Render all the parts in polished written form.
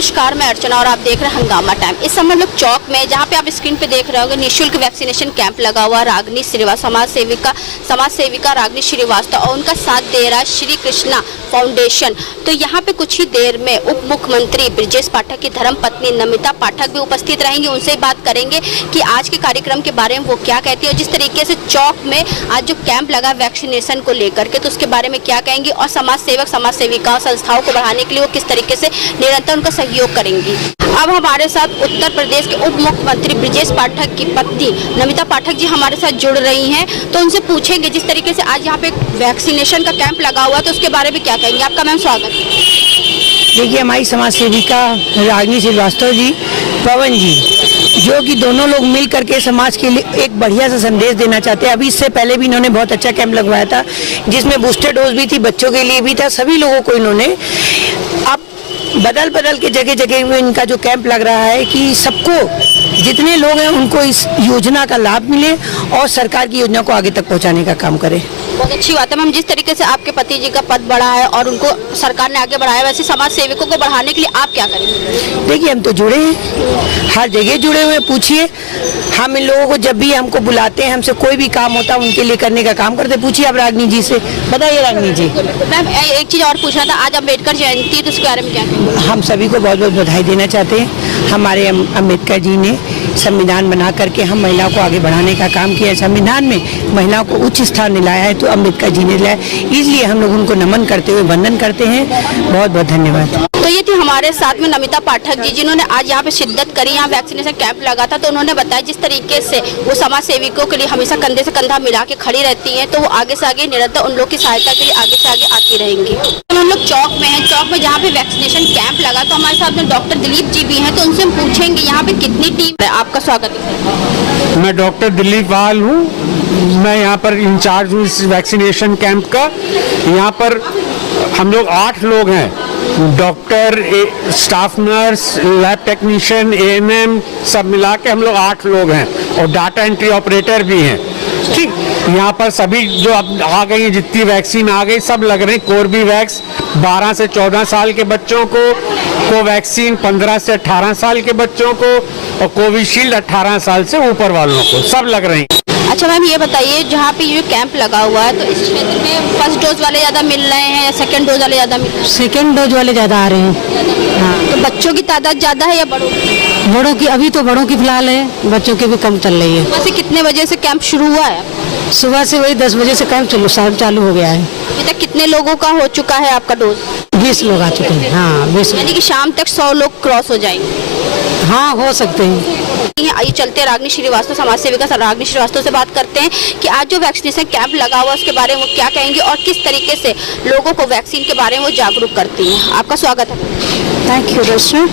नमस्कार, मैं अर्चना और आप देख रहे हैं हंगामा टाइम। इस समय लोग चौक में, जहां पे आप स्क्रीन पे देख रहे होंगे, निःशुल्क वैक्सीनेशन कैंप लगा हुआ। रागनी श्रीवास्तव समाज सेविका रागनी श्रीवास्तव और उनका साथ दे रहा श्री कृष्णा फाउंडेशन। तो यहाँ पे कुछ ही देर में उप मुख्यमंत्री ब्रजेश पाठक की धर्मपत्नी नमिता पाठक भी उपस्थित रहेंगे। उनसे ही बात करेंगे कि आज के कार्यक्रम के बारे में वो क्या कहती है और जिस तरीके से चौक में आज जो कैंप लगा वैक्सीनेशन को लेकर के, तो उसके बारे में क्या कहेंगी और समाज सेविका संस्थाओं को बढ़ाने के लिए वो किस तरीके से निरंतर उनका सहयोग करेंगी। अब हमारे साथ उत्तर प्रदेश के उप मुख्यमंत्री ब्रजेश पाठक की पत्नी नमिता पाठक जी हमारे साथ जुड़ रही हैं, तो उनसे पूछेंगे जिस तरीके से आज यहाँ पे वैक्सीनेशन का कैंप लगा हुआ, तो उसके बारे में क्या कहेंगे। आपका मैम स्वागत है। देखिए, हमारी समाज सेविका रागनी श्रीवास्तव जी, पवन जी, जो कि दोनों लोग मिल करके समाज के लिए एक बढ़िया सा संदेश देना चाहते हैं। अभी इससे पहले भी इन्होंने बहुत अच्छा कैंप लगवाया था, जिसमें बूस्टर डोज भी थी, बच्चों के लिए भी था, सभी लोगों को इन्होंने अब बदल के जगह में इनका जो कैंप लग रहा है कि सबको, जितने लोग हैं उनको इस योजना का लाभ मिले और सरकार की योजना को आगे तक पहुंचाने का काम करे। बहुत अच्छी बात है मैम। जिस तरीके से आपके पति जी का पद बढ़ा है और उनको सरकार ने आगे बढ़ाया, वैसे समाज सेवकों को बढ़ाने के लिए आप क्या करेंगे? देखिए, हम तो जुड़े हैं, हर जगह जुड़े हुए। पूछिए, हम इन लोगों को जब भी हमको बुलाते हैं, हमसे कोई भी काम होता है उनके लिए करने का काम करते। पूछिए आप रागनी जी से, बताइए रागनी जी। मैम, एक चीज़ और पूछना था, आज अम्बेडकर जयंती है, तो उसके बारे में क्या कहेंगे? हम सभी को बहुत बहुत बधाई देना चाहते हैं। हमारे अम्बेडकर जी ने संविधान बना करके हम महिलाओं को आगे बढ़ाने का काम किया। संविधान में महिलाओं को उच्च स्थान दिलाया है, तो अम्बेडकर जी ने दिलाया, इसलिए हम लोग उनको नमन करते हुए वंदन करते हैं। बहुत बहुत धन्यवाद। तो ये थी हमारे साथ में नमिता पाठक जी, जिन्होंने आज यहाँ पे शिद्दत करी। यहाँ वैक्सीनेशन कैंप लगा था, तो उन्होंने बताया जिस तरीके से वो समाज सेविकों के लिए हमेशा कंधे से कंधा मिला के खड़ी रहती हैं, तो वो आगे से आगे निरंतर उन लोग की सहायता के लिए आगे से आगे आती रहेंगी। हम लोग चौक में हैं, चौक में जहाँ पे वैक्सीनेशन कैंप लगा, तो हमारे साथ में डॉक्टर दिलीप जी भी हैं, तो उनसे हम पूछेंगे यहाँ पे कितनी टीम है। आपका स्वागत है। मैं डॉक्टर दिलीप वाल हूँ, मैं यहाँ पर इंचार्ज हूँ इस वैक्सीनेशन कैंप का। यहाँ पर हम लोग 8 लोग हैं, doctor, staff nurse, lab technician, ANM, सब मिला के हम लोग 8 लोग हैं और डाटा एंट्री ऑपरेटर भी हैं। ठीक, यहाँ पर सभी जो अब आ गई हैं, जितनी वैक्सीन आ गई सब लग रही। कोर्बेवैक्स 12 से 14 साल के बच्चों को, कोवैक्सीन 15 से 18 साल के बच्चों को और कोविशील्ड 18 साल से ऊपर वालों को, सब लग रही। अच्छा मैम, ये बताइए, जहाँ पे ये कैंप लगा हुआ है, तो इस क्षेत्र में फर्स्ट डोज वाले ज़्यादा मिल रहे हैं या सेकंड डोज वाले ज़्यादा मिल रहे हैं? सेकेंड डोज वाले ज़्यादा आ रहे हैं। हाँ, तो बच्चों की तादाद ज़्यादा है या बड़ों की? अभी तो बड़ों की फिलहाल है, बच्चों की भी कम चल रही है। वैसे कितने बजे से कैंप शुरू हुआ है? सुबह से वही 10 बजे से कैंप चालू हो गया है। अभी तक कितने लोगों का हो चुका है आपका डोज? 20 लोग आ चुके हैं। हाँ, 20। यानी कि शाम तक 100 लोग क्रॉस हो जाएंगे? हाँ, हो सकते हैं। आइए चलते रागनी श्रीवास्तव, समाज सेविका रागनी श्रीवास्तव से बात करते हैं कि आज जो वैक्सीनेशन कैंप लगा हुआ उसके बारे में वो क्या कहेंगे और किस तरीके से लोगों को वैक्सीन के बारे में वो जागरूक करती हैं। आपका स्वागत है। Thank you Roshna.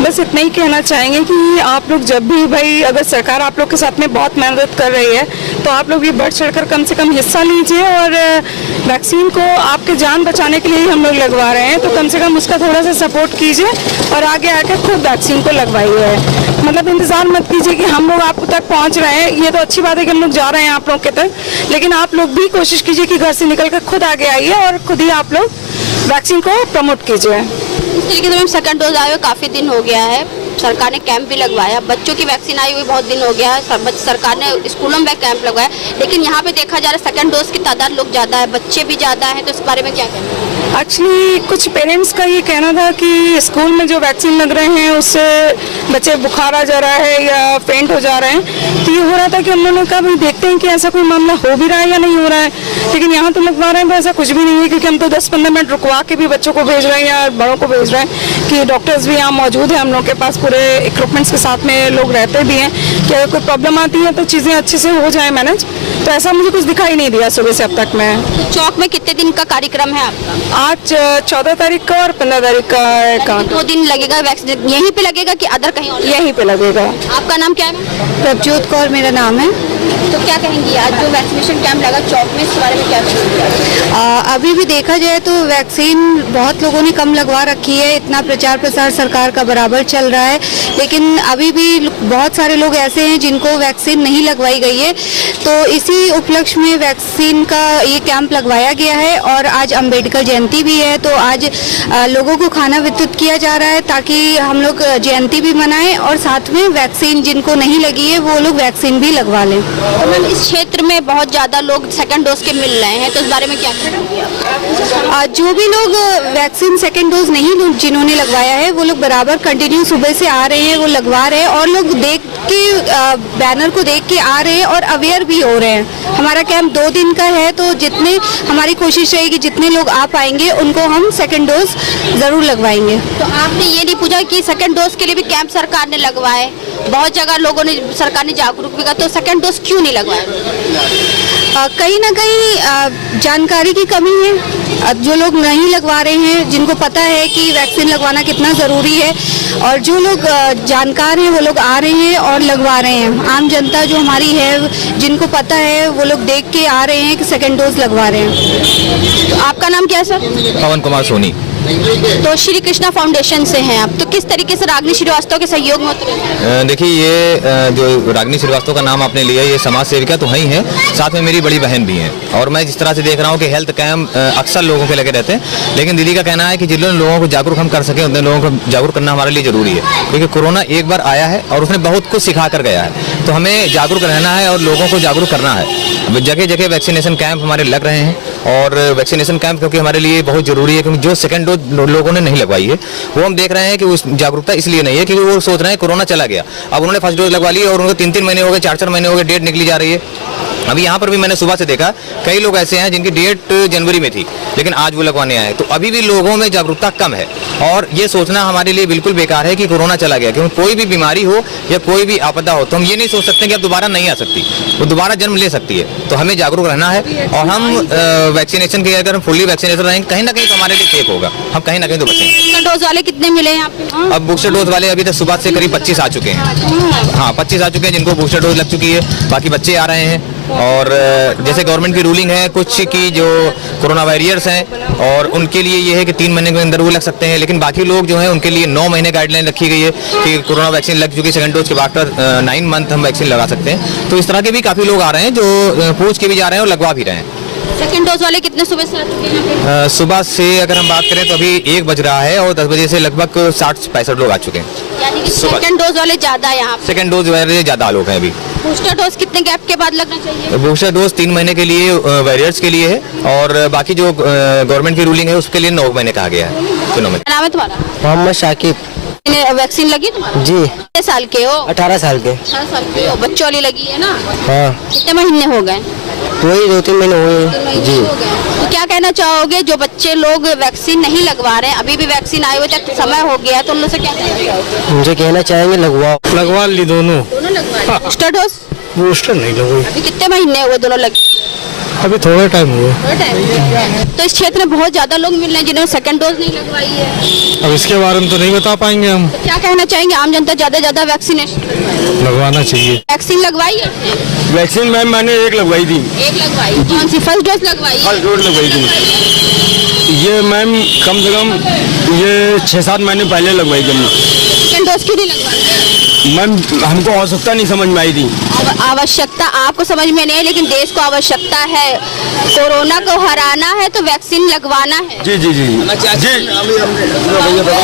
बस इतना ही कहना चाहेंगे कि आप लोग जब भी, भाई अगर सरकार आप लोग के साथ में बहुत मेहनत कर रही है, तो आप लोग भी बढ़ चढ़कर कम से कम हिस्सा लीजिए और वैक्सीन को आपके जान बचाने के लिए ही हम लोग लगवा रहे हैं, तो कम से कम उसका थोड़ा सा सपोर्ट कीजिए और आगे आकर खुद वैक्सीन को लगवाइए। मतलब इंतज़ार मत कीजिए कि हम लोग आप तक पहुंच रहे हैं। ये तो अच्छी बात है कि हम लोग जा रहे हैं आप लोग के तक, लेकिन आप लोग भी कोशिश कीजिए कि घर से निकल कर खुद आगे आइए और खुद ही आप लोग वैक्सीन को प्रमोट कीजिए। इस तरीके से सेकंड डोज आए हुए काफ़ी दिन हो गया है, सरकार ने कैंप भी लगवाया। बच्चों की वैक्सीन आई हुई बहुत दिन हो गया है, सरकार ने स्कूलों में कैंप लगवाया, लेकिन यहाँ पे देखा जा रहा है सेकंड डोज की तादाद लोग ज़्यादा है, बच्चे भी ज़्यादा हैं, तो इस बारे में क्या कहना है? एक्चुअली कुछ पेरेंट्स का ये कहना था कि स्कूल में जो वैक्सीन लग रहे हैं उससे बच्चे बुखार आ जा रहा है या फेंट हो जा रहे हैं, तो ये हो रहा था कि हम लोगों ने कहा भाई देखते हैं कि ऐसा कोई मामला हो भी रहा है या नहीं हो रहा है। लेकिन यहाँ तो लगवा रहे हैं, ऐसा कुछ भी नहीं है, क्योंकि हम तो 10-15 मिनट रुकवा के भी बच्चों को भेज रहे हैं या बड़ों को भेज रहे हैं कि डॉक्टर्स भी यहाँ मौजूद हैं, हम लोग के पास पूरे इक्विपमेंट्स के साथ में लोग रहते भी हैं कि अगर कोई प्रॉब्लम आती है तो चीज़ें अच्छे से हो जाए मैनेज। तो ऐसा मुझे कुछ दिखाई नहीं दिया सुबह से अब तक में। चौक में कितने दिन का कार्यक्रम है आपका? आज 14 तारीख का और 15 तारीख का 2 दिन लगेगा वैक्सीन। यहीं पे लगेगा कि अदर कहीं और? यहीं पे लगेगा। आपका नाम क्या है? प्रभजोत कौर मेरा नाम है। तो क्या कहेंगी आज जो वैक्सीनेशन कैंप लगा चौक में, इस बारे में क्या कहेंगी? अभी भी देखा जाए तो वैक्सीन बहुत लोगों ने कम लगवा रखी है, इतना प्रचार प्रसार सरकार का बराबर चल रहा है, लेकिन अभी भी बहुत सारे लोग ऐसे हैं जिनको वैक्सीन नहीं लगवाई गई है। तो इसी उपलक्ष्य में वैक्सीन का ये कैंप लगवाया गया है और आज अंबेडकर जयंती भी है, तो आज लोगों को खाना वितरित किया जा रहा है ताकि हम लोग जयंती भी मनाएं और साथ में वैक्सीन जिनको नहीं लगी है वो लोग वैक्सीन भी लगवा लें। मैम, इस क्षेत्र में बहुत ज़्यादा लोग सेकंड डोज के मिल रहे हैं, तो इस बारे में क्या कहेंगे आप? जो भी लोग वैक्सीन सेकेंड डोज नहीं जिन्होंने लगवाया है वो लोग बराबर कंटिन्यू सुबह से आ रहे हैं, वो लगवा रहे हैं और लोग देख के बैनर को देख के आ रहे हैं और अवेयर भी हो रहे हैं। हमारा कैंप 2 दिन का है, तो जितने हमारी कोशिश रहेगी जितने लोग आ पाएंगे उनको हम सेकेंड डोज ज़रूर लगवाएंगे। तो आपने ये नहीं पूछा कि सेकंड डोज के लिए भी कैंप सरकार ने लगवाए, बहुत जगह लोगों ने सरकार ने जागरूक भी किया, तो सेकंड डोज क्यों नहीं लगवाया? कहीं ना कहीं जानकारी की कमी है। जो लोग नहीं लगवा रहे हैं, जिनको पता है कि वैक्सीन लगवाना कितना ज़रूरी है, और जो लोग जानकार हैं वो लोग आ रहे हैं और लगवा रहे हैं। आम जनता जो हमारी है जिनको पता है वो लोग देख के आ रहे हैं कि सेकंड डोज लगवा रहे हैं। तो आपका नाम क्या है सर? पवन कुमार सोनी। तो श्री कृष्णा फाउंडेशन से हैं आप, तो किस तरीके से रागिनी श्रीवास्तव के सहयोग में उतरे हैं? देखिए, ये जो रागिनी श्रीवास्तव का नाम आपने लिया, ये समाज सेविका तो ही है, साथ में मेरी बड़ी बहन भी हैं। और मैं जिस तरह से देख रहा हूँ कि हेल्थ कैंप अक्सर लोगों के लगे रहते हैं, लेकिन दीदी का कहना है कि जिन लोगों को जागरूक हम कर सकें उतने लोगों को जागरूक करना हमारे लिए जरूरी है, क्योंकि कोरोना एक बार आया है और उसने बहुत कुछ सिखा कर गया है। तो हमें जागरूक रहना है और लोगों को जागरूक करना है। जगह जगह वैक्सीनेशन कैंप हमारे लग रहे हैं, और वैक्सीनेशन कैंप क्योंकि हमारे लिए बहुत जरूरी है, क्योंकि जो सेकंड डोज लोगों ने नहीं लगवाई है वो हम देख रहे हैं कि उस जागरूकता इसलिए नहीं है क्योंकि वो सोच रहे हैं कोरोना चला गया। अब उन्होंने फर्स्ट डोज लगवा ली और उनको 3-3 महीने हो गए, 4-4 महीने हो गए, डेट निकली जा रही है। अभी यहाँ पर भी मैंने सुबह से देखा कई लोग ऐसे हैं जिनकी डेट जनवरी में थी, लेकिन आज वो लगवाने आए। तो अभी भी लोगों में जागरूकता कम है, और ये सोचना हमारे लिए बिल्कुल बेकार है कि कोरोना चला गया। क्योंकि कोई भी बीमारी हो या कोई भी आपदा हो तो हम ये नहीं सोच सकते कि अब दोबारा नहीं आ सकती, वो दोबारा जन्म ले सकती है। तो हमें जागरूक रहना है, और हम वैक्सीनेशन के अगर हम फुल्ली वैक्सीनेशन रहेंगे कहीं ना कहीं तो हमारे लिए सेफ होगा, हम कहीं ना कहीं तो बचेंगे। डोज वाले कितने मिले हैं आपको? अब बूस्टर डोज वाले अभी तक सुबह से करीब 25 आ चुके हैं। हाँ, 25 आ चुके हैं जिनको बूस्टर डोज लग चुकी है, बाकी बच्चे आ रहे हैं। और जैसे गवर्नमेंट की रूलिंग है कुछ की जो कोरोना वॉरियर्स हैं, और उनके लिए ये है कि 3 महीने के अंदर वो लग सकते हैं, लेकिन बाकी लोग जो हैं उनके लिए 9 महीने गाइडलाइन रखी गई है कि कोरोना वैक्सीन लग चुकी सेकंड डोज के बाद 9 मंथ हम वैक्सीन लगा सकते हैं। तो इस तरह के भी काफ़ी लोग आ रहे हैं जो पूछ के भी जा रहे हैं और लगवा भी रहे हैं। सेकंड डोज वाले कितने सुबह से आ चुके हैं यहाँ पे? सुबह से अगर हम बात करें तो अभी 1 बज रहा है और 10 बजे से लगभग 60-65 लोग आ चुके हैं। यानी कि सेकंड डोज वाले ज़्यादा है यहाँ पे? सेकंड डोज वाले ज़्यादा लोग हैं अभी। बूस्टर डोज कितने गैप के बाद लगना चाहिए? बूस्टर डोज 3 महीने के लिए वॉरियर्स के लिए है, और बाकी जो गवर्नमेंट की रूलिंग है उसके लिए 9 महीने कहा गया है। नाम है तुम्हारा? मोहम्मद शाकिब वैक्सीन लगी तुम्हारी? जी। कितने साल के हो? 18 साल के। 18 साल के हो, बच्चों वाली लगी है ना? हाँ, कितने महीने हो गए? वही 2-3 महीने हुए जी। तो क्या कहना चाहोगे जो बच्चे लोग वैक्सीन नहीं लगवा रहे हैं, अभी भी वैक्सीन आए हुए तक समय हो गया, तो उन लोग से क्या कहना चाहोगे? उनसे कहना चाहेंगे लगवा ली दोनों। दोनों लगवा? बूस्टर डोज बूस्टर नहीं लगवाई, अभी कितने महीने हुए दोनों लगे? अभी थोड़ा टाइम हुआ। तो इस क्षेत्र में बहुत ज्यादा लोग मिल रहे हैं जिन्होंने सेकंड डोज नहीं लगवाई है। अब इसके बारे में तो नहीं बता पाएंगे हम। तो क्या कहना चाहेंगे आम जनता ज्यादा से ज्यादा वैक्सीनेशन लगवाना चाहिए। वैक्सीन लगवाई है? वैक्सीन मैम मैंने 1 लगवाई थी। 1 लगवाई? कौन सी? फर्स्ट डोज लगवाई? फर्स्ट डोज लगवाई थी। ये मैम कम से कम ये 6-7 महीने पहले लगवाई थी। सेकंड डोज क्यों नहीं लगवाई? मैम हमको आवश्यकता नहीं समझ में आई थी। आवश्यकता आपको समझ में नहीं है, लेकिन देश को आवश्यकता है, कोरोना को हराना है तो वैक्सीन लगवाना है। जी जी जी जी।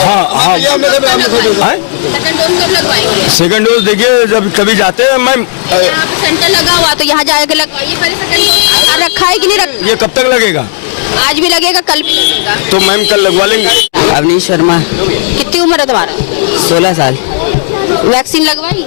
हाँ हाँ। सेकंड डोज कब लगवाएंगे? सेकंड डोज देखिए जब कभी जाते हैं मैम। यहाँ पे सेंटर लगा हुआ तो यहाँ जाके लगवाइए पहले सेकंड डोज। रखा है कि नहीं रखा? ये कब तक लगेगा? आज भी लगेगा, कल भी लगेगा। तो मैम कल लगवा लेंगे। अवनीश शर्मा। कितनी उम्र है तुम्हारा? 16 साल। वैक्सीन लगवाई?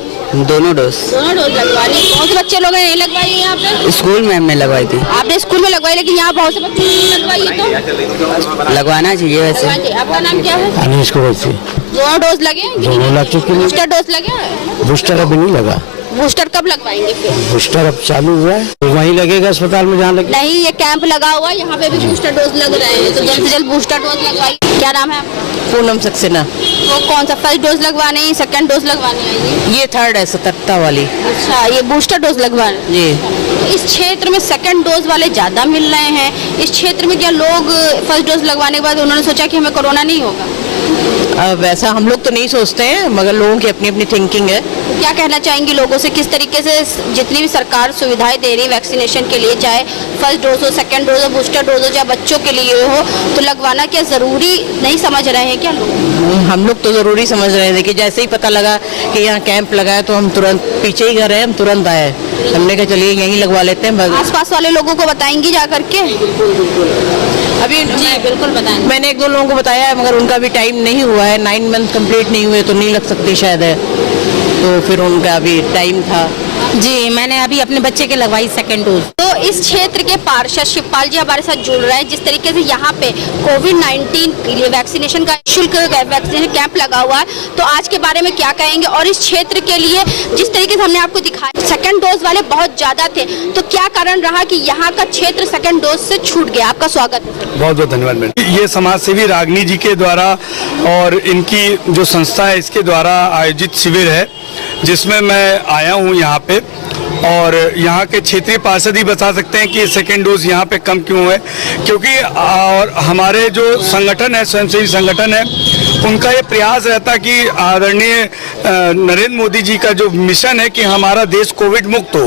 दोनों डोज। दोनों डोज लगवा ली। कौन से बच्चे लोग नहीं लगवाई है यहाँ पे? स्कूल में हमने लगवाई थी। आपने स्कूल में लगवाई, लेकिन यहाँ बहुत से बच्चों ने नहीं लगवाई तो लगवाना चाहिए वैसे। आपका नाम क्या है? अनिश कुरैशी। दोनों डोज लगे हैं? दोनों लग चुके हैं। बूस्टर डोज लगे हैं? बूस्टर अभी नहीं लगा। बूस्टर कब लगवाएंगे फिर? बूस्टर अब चालू हुआ है, तो वहीं लगेगा अस्पताल में जहाँ लगे। नहीं, ये कैंप लगा हुआ है, यहाँ पे भी बूस्टर डोज लग रहे हैं, तो जल्द से जल्द बूस्टर डोज लगवाइए। क्या नाम है आपका? पूनम सक्सेना। वो कौन सा फर्स्ट डोज लगवाने, सेकंड डोज लगवाने आई है? ये थर्ड है, सतर्कता वाली। अच्छा, ये बूस्टर डोज लगवाने। जी। इस क्षेत्र में सेकंड डोज वाले ज़्यादा मिल रहे हैं। इस क्षेत्र में क्या लोग फर्स्ट डोज लगवाने के बाद उन्होंने सोचा कि हमें कोरोना नहीं होगा? वैसा हम लोग तो नहीं सोचते हैं, मगर लोगों की अपनी अपनी थिंकिंग है। क्या कहना चाहेंगी लोगों से, किस तरीके से जितनी भी सरकार सुविधाएं दे रही है वैक्सीनेशन के लिए, चाहे फर्स्ट डोज हो, सेकंड डोज हो, बूस्टर डोज हो, चाहे बच्चों के लिए हो, तो लगवाना क्या ज़रूरी नहीं समझ रहे हैं क्या लोग? हम लोग तो ज़रूरी समझ रहे थे कि जैसे ही पता लगा कि यहाँ कैंप लगा है तो हम तुरंत, पीछे ही घर है, हम तुरंत आए। हमने कहा चलिए यहीं लगवा लेते हैं। आसपास वाले लोगों को बताएंगी जा करके? अभी जी बिल्कुल बताएंगे। मैंने 1-2 लोगों को बताया है, मगर उनका भी टाइम नहीं हुआ है, 9 मंथ कंप्लीट नहीं हुए तो नहीं लग सकती शायद है, तो फिर उनका अभी टाइम था। जी, मैंने अभी अपने बच्चे के लगवाई सेकंड डोज। तो इस क्षेत्र के पार्षद शिवपाल जी हमारे साथ जुड़ रहे हैं। जिस तरीके से यहाँ पे कोविड-19 के लिए वैक्सीनेशन का शुल्क वैक्सीनेशन कैंप लगा हुआ है, तो आज के बारे में क्या कहेंगे? और इस क्षेत्र के लिए जिस तरीके से हमने आपको दिखाया, सेकंड डोज वाले बहुत ज्यादा थे, तो क्या कारण रहा कि यहाँ का क्षेत्र सेकंड डोज से छूट गया? आपका स्वागत है। बहुत बहुत धन्यवाद मैडम। ये समाज सेवी रागनी जी के द्वारा और इनकी जो संस्था है इसके द्वारा आयोजित शिविर है, जिसमें मैं आया हूँ यहाँ पे। और यहाँ के क्षेत्रीय पार्षद ही बता सकते हैं कि सेकेंड डोज यहाँ पे कम क्यों है, क्योंकि और हमारे जो संगठन है, स्वयंसेवी संगठन है, उनका ये प्रयास रहता कि आदरणीय नरेंद्र मोदी जी का जो मिशन है कि हमारा देश कोविड मुक्त हो,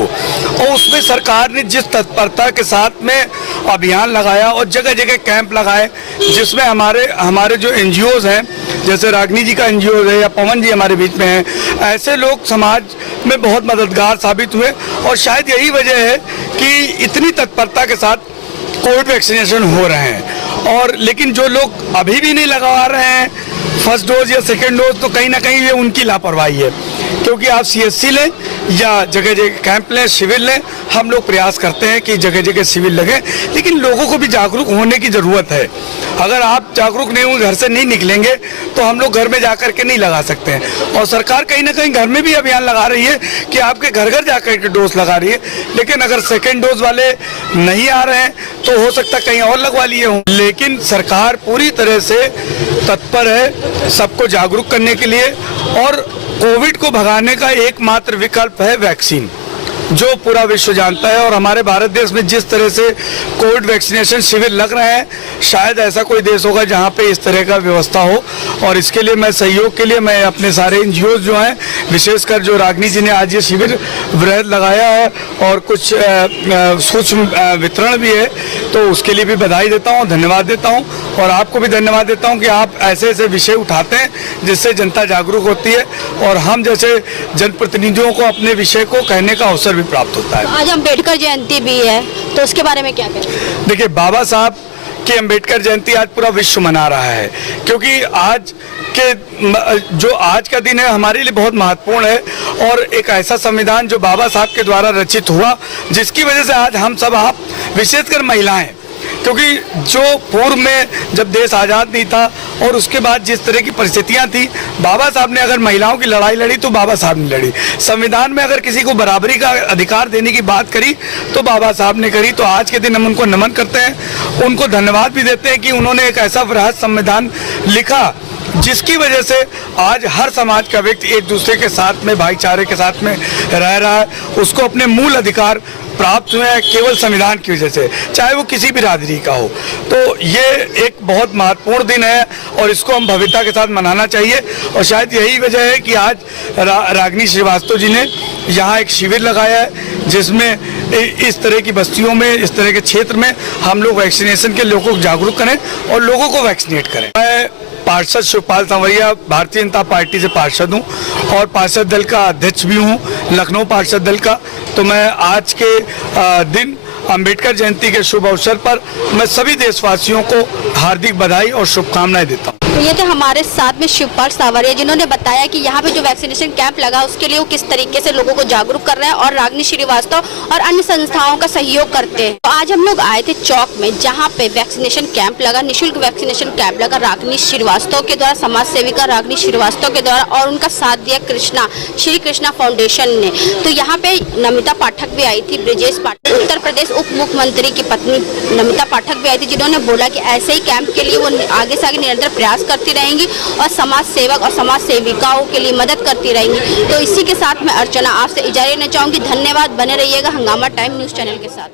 और उसमें सरकार ने जिस तत्परता के साथ में अभियान लगाया और जगह जगह कैंप लगाए, जिसमें हमारे जो NGOs हैं, जैसे रागनी जी का NGO है या पवन जी हमारे बीच में हैं, ऐसे लोग समाज में बहुत मददगार साबित हुए। और शायद यही वजह है कि इतनी तत्परता के साथ कोविड वैक्सीनेशन हो रहे हैं। और लेकिन जो लोग अभी भी नहीं लगवा रहे हैं फर्स्ट डोज या सेकेंड डोज, तो कहीं ना कहीं ये उनकी लापरवाही है, क्योंकि आप CSC लें या जगह जगह कैंप लें, शिविर लें, हम लोग प्रयास करते हैं कि जगह जगह शिविर लगे, लेकिन लोगों को भी जागरूक होने की ज़रूरत है। अगर आप जागरूक नहीं होंगे, घर से नहीं निकलेंगे, तो हम लोग घर में जा कर के नहीं लगा सकते हैं। और सरकार कहीं ना कहीं घर में भी अभियान लगा रही है कि आपके घर घर जा कर के डोज लगा रही है, लेकिन अगर सेकेंड डोज वाले नहीं आ रहे हैं तो हो सकता है कहीं और लगवा लिए हों। लेकिन सरकार पूरी तरह से तत्पर है सबको जागरूक करने के लिए, और कोविड को भगाने का एकमात्र विकल्प है वैक्सीन, जो पूरा विश्व जानता है। और हमारे भारत देश में जिस तरह से कोविड वैक्सीनेशन शिविर लग रहे हैं, शायद ऐसा कोई देश होगा जहां पे इस तरह का व्यवस्था हो। और इसके लिए मैं सहयोग के लिए मैं अपने सारे NGOs जो हैं, विशेषकर जो रागनी जी ने आज ये शिविर वृहद लगाया है और कुछ सूक्ष्म वितरण भी है, तो उसके लिए भी बधाई देता हूँ, धन्यवाद देता हूँ। और आपको भी धन्यवाद देता हूँ कि आप ऐसे ऐसे विषय उठाते हैं जिससे जनता जागरूक होती है, और हम जैसे जनप्रतिनिधियों को अपने विषय को कहने का अवसर भी प्राप्त होता है। आज अम्बेडकर जयंती भी है, तो उसके बारे में क्या कहें? देखिए, बाबा साहब की अम्बेडकर जयंती आज पूरा विश्व मना रहा है, क्योंकि आज का दिन है हमारे लिए बहुत महत्वपूर्ण है, और एक ऐसा संविधान जो बाबा साहब के द्वारा रचित हुआ, जिसकी वजह से आज हम सब, आप विशेषकर महिलाएं, क्योंकि जो पूर्व में जब देश आज़ाद नहीं था और उसके बाद जिस तरह की परिस्थितियां थी, बाबा साहब ने अगर महिलाओं की लड़ाई लड़ी तो बाबा साहब ने लड़ी। संविधान में अगर किसी को बराबरी का अधिकार देने की बात करी तो बाबा साहब ने करी। तो आज के दिन हम उनको नमन करते हैं, उनको धन्यवाद भी देते हैं कि उन्होंने एक ऐसा वृहद संविधान लिखा जिसकी वजह से आज हर समाज का व्यक्ति एक दूसरे के साथ में, भाईचारे के साथ में रह रहा है, उसको अपने मूल अधिकार प्राप्त हुए हैं केवल संविधान की वजह से, चाहे वो किसी भी बिरादरी का हो। तो ये एक बहुत महत्वपूर्ण दिन है और इसको हम भव्यता के साथ मनाना चाहिए। और शायद यही वजह है कि आज रागनी श्रीवास्तव जी ने यहाँ एक शिविर लगाया है, जिसमें इस तरह की बस्तियों में, इस तरह के क्षेत्र में हम लोग वैक्सीनेशन के लोगों को जागरूक करें और लोगों को वैक्सीनेट करें। मैं पार्षद शिवपाल सांवरिया भारतीय जनता पार्टी से पार्षद हूँ और पार्षद दल का अध्यक्ष भी हूँ, लखनऊ पार्षद दल का। तो मैं आज के दिन अंबेडकर जयंती के शुभ अवसर पर मैं सभी देशवासियों को हार्दिक बधाई और शुभकामनाएं देता हूँ। ये थे हमारे साथ में शिवपाल सावरिया, जिन्होंने बताया कि यहाँ पे जो वैक्सीनेशन कैंप लगा उसके लिए वो किस तरीके से लोगों को जागरूक कर रहे हैं और रागिनी श्रीवास्तव और अन्य संस्थाओं का सहयोग करते हैं। तो आज हम लोग आए थे चौक में, जहाँ पे वैक्सीनेशन कैंप लगा, निःशुल्क वैक्सीनेशन कैंप लगा रागिनी श्रीवास्तव के द्वारा, समाज सेविका रागिनी श्रीवास्तव के द्वारा, और उनका साथ दिया श्री कृष्णा फाउंडेशन ने। तो यहाँ पे नमिता पाठक भी आई थी, ब्रिजेश पाठक, उत्तर प्रदेश उप मुख्यमंत्री की पत्नी नमिता पाठक भी आई थी, जिन्होंने बोला कि ऐसे ही कैंप के लिए वो आगे से आगे निरंतर प्रयास करती रहेंगी और समाज सेवक और समाज सेविकाओं के लिए मदद करती रहेंगी। तो इसी के साथ मैं अर्चना आपसे इजाजत लेना चाहूंगी। धन्यवाद, बने रहिएगा हंगामा टाइम न्यूज चैनल के साथ।